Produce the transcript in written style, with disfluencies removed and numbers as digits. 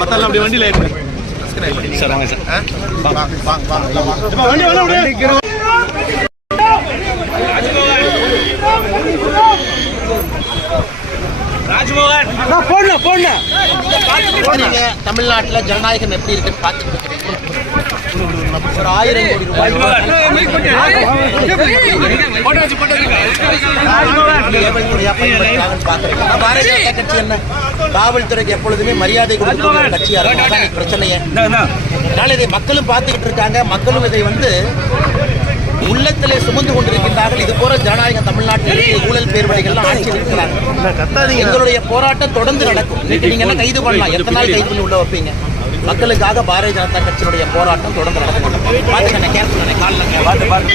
மத்தெல்லாம் அப்படி வண்டியில சார் வாங்க சார் ராஜ்மோகன் தமிழ்நாட்டில் ஜனநாயகம் எப்படி இருக்குன்னு பார்த்துட்டு ஒரு 1000 கோடி ரூபாய் பாரதிய ஜனதா கட்சி என்ன காவல்துறைக்கு எப்பொழுதுமே மரியாதை கொடுக்கக்கூடிய கட்சியா இருக்கும் பிரச்சனையே. அதனால இதை மக்களும் பார்த்துக்கிட்டு இருக்காங்க. மக்களும் இதை உள்ளத்திலே சுமந்து கொண்டிருக்கின்றார்கள். இது போல ஜனநாயகம் தமிழ்நாட்டில் ஊழல் பேர்வழிகள்லாம் ஆட்சியில் இருக்கிறாங்க. எங்களுடைய போராட்டம் தொடர்ந்து நடக்கும். நீங்க என்ன கைது பண்ணலாம், எத்தனை நாள் கைது பண்ணி உள்ள வைப்பீங்க? மக்களுக்காக பாரதிய ஜனதா கட்சியினுடைய போராட்டம் தொடர்ந்து நடக்கும். பாத்துக்கண்ணே, கேட்கணும் காலில் முன்னாடி வாங்க.